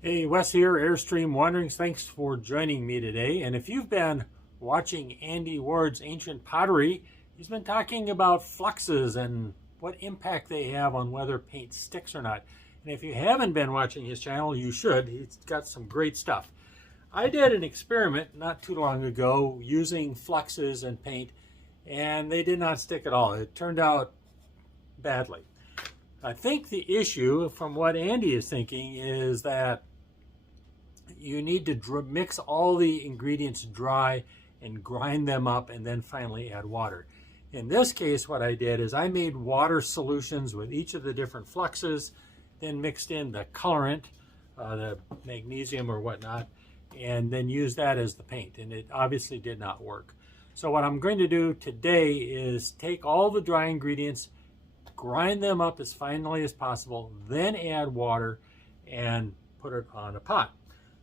Hey, Wes here, Airstream Wanderings. Thanks for joining me today. And if you've been watching Andy Ward's Ancient Pottery, he's been talking about fluxes and what impact they have on whether paint sticks or not. And if you haven't been watching his channel, you should. He's got some great stuff. I did an experiment not too long ago using fluxes and paint, and they did not stick at all. It turned out badly. I think the issue, from what Andy is thinking, is that you need to mix all the ingredients dry and grind them up and then finally add water. In this case, what I did is I made water solutions with each of the different fluxes, then mixed in the colorant, the magnesium or whatnot, and then used that as the paint, and it obviously did not work. So what I'm going to do today is take all the dry ingredients, grind them up as finely as possible, then add water and put it on a pot.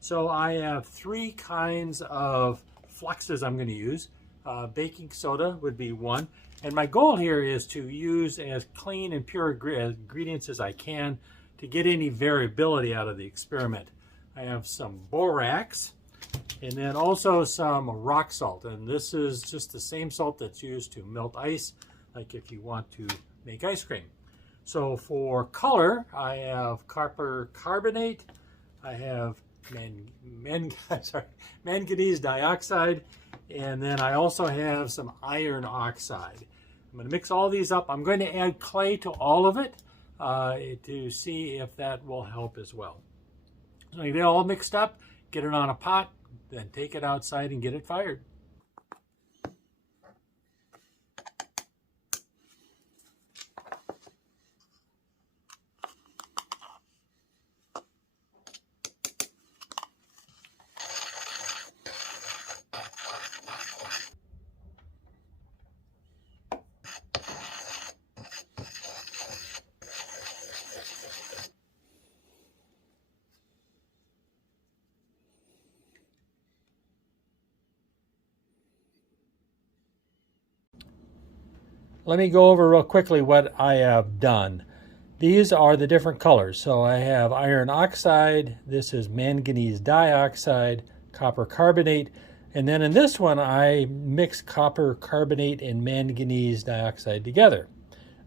So I have three kinds of fluxes I'm going to use. Baking soda would be one. And my goal here is to use as clean and pure ingredients as I can to get any variability out of the experiment. I have some borax and then also some rock salt. And this is just the same salt that's used to melt ice, like if you want to make ice cream. So for color, I have copper carbonate, I have manganese dioxide, and then I also have some iron oxide. I'm going to mix all these up. I'm going to add clay to all of it to see if that will help as well. So you get it all mixed up, get it on a pot, then take it outside and get it fired. Let me go over real quickly what I have done. These are the different colors. So I have iron oxide, this is manganese dioxide, copper carbonate, and then in this one I mix copper carbonate and manganese dioxide together.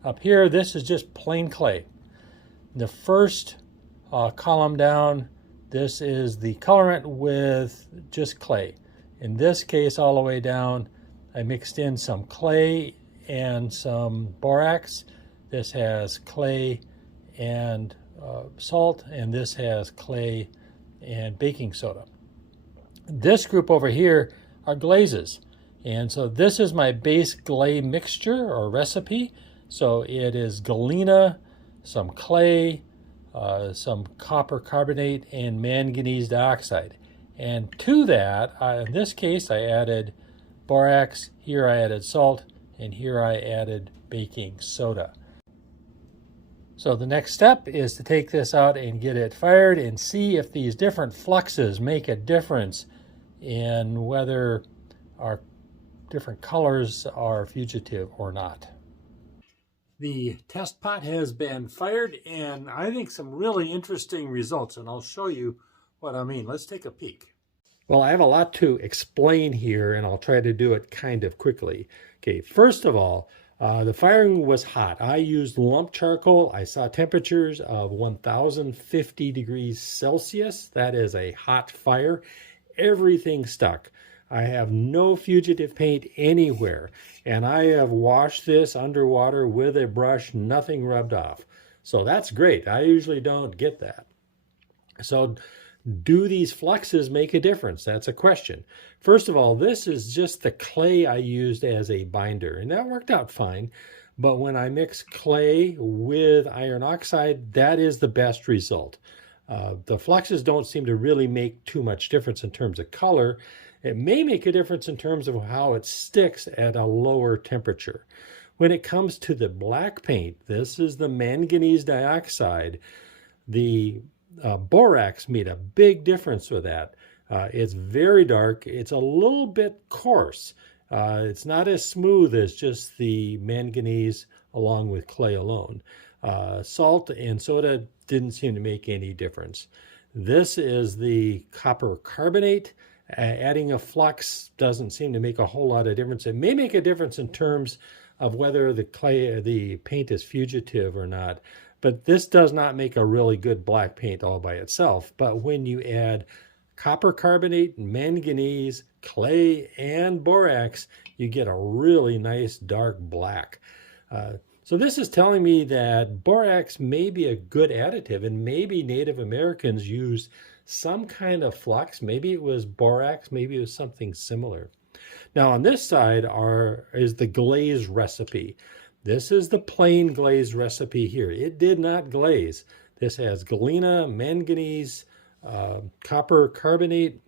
Up here, this is just plain clay. The first column down, this is the colorant with just clay. In this case, all the way down, I mixed in some clay and some borax. This has clay and salt, and this has clay and baking soda. This group over here are glazes, and so this is my base glaze mixture or recipe. So it is galena, some clay, some copper carbonate, and manganese dioxide. And to that, in this case, I added borax, here I added salt, and here I added baking soda. So the next step is to take this out and get it fired and see if these different fluxes make a difference in whether our different colors are fugitive or not. The test pot has been fired, and I think some really interesting results, and I'll show you what I mean. Let's take a peek. Well, I have a lot to explain here, and I'll try to do it kind of quickly. Okay, first of all, the firing was hot. I used lump charcoal. I saw temperatures of 1050 degrees Celsius. That is a hot fire. Everything stuck. I have no fugitive paint anywhere, and I have washed this underwater with a brush, nothing rubbed off. So that's great. I usually don't get that. So do these fluxes make a difference? That's a question. First of all, this is just the clay I used as a binder, and that worked out fine. But when I mix clay with iron oxide, that is the best result. The fluxes don't seem to really make too much difference in terms of color. It may make a difference in terms of how it sticks at a lower temperature. When it comes to the black paint, this is the manganese dioxide. The borax made a big difference with that. It's very dark. It's a little bit coarse. It's not as smooth as just the manganese along with clay alone. Salt and soda didn't seem to make any difference. This is the copper carbonate. Adding a flux doesn't seem to make a whole lot of difference. It may make a difference in terms of whether the paint is fugitive or not, but this does not make a really good black paint all by itself. But when you add copper carbonate, manganese, clay, and borax, you get a really nice dark black. So this is telling me that borax may be a good additive, and maybe Native Americans used some kind of flux. Maybe it was borax, maybe it was something similar. Now on this side is the glaze recipe. This is the plain glaze recipe here. It did not glaze. This has galena, manganese, copper carbonate,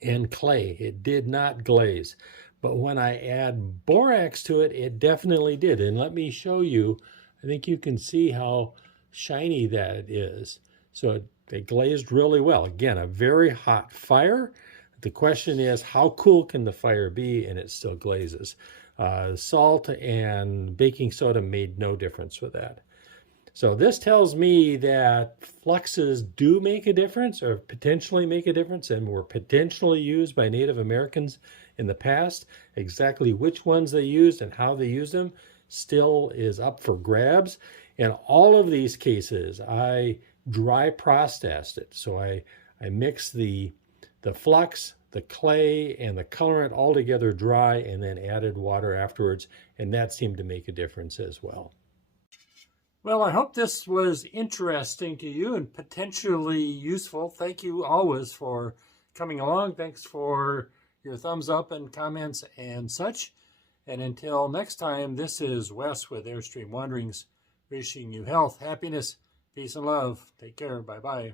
and clay. It did not glaze. But when I add borax to it, it definitely did. And let me show you. I think you can see how shiny that is. So it glazed really well. Again, a very hot fire. The question is, how cool can the fire be? And it still glazes. Salt and baking soda made no difference with that. So this tells me that fluxes do make a difference, or potentially make a difference, and were potentially used by Native Americans in the past. Exactly which ones they used and how they used them still is up for grabs. In all of these cases, I dry processed it. So I mix the flux, the clay, and the colorant all together dry, and then added water afterwards, and that seemed to make a difference as well. Well, I hope this was interesting to you and potentially useful. Thank you always for coming along. Thanks for your thumbs up and comments and such. And until next time, this is Wes with Airstream Wanderings, wishing you health, happiness, peace, and love. Take care. Bye-bye.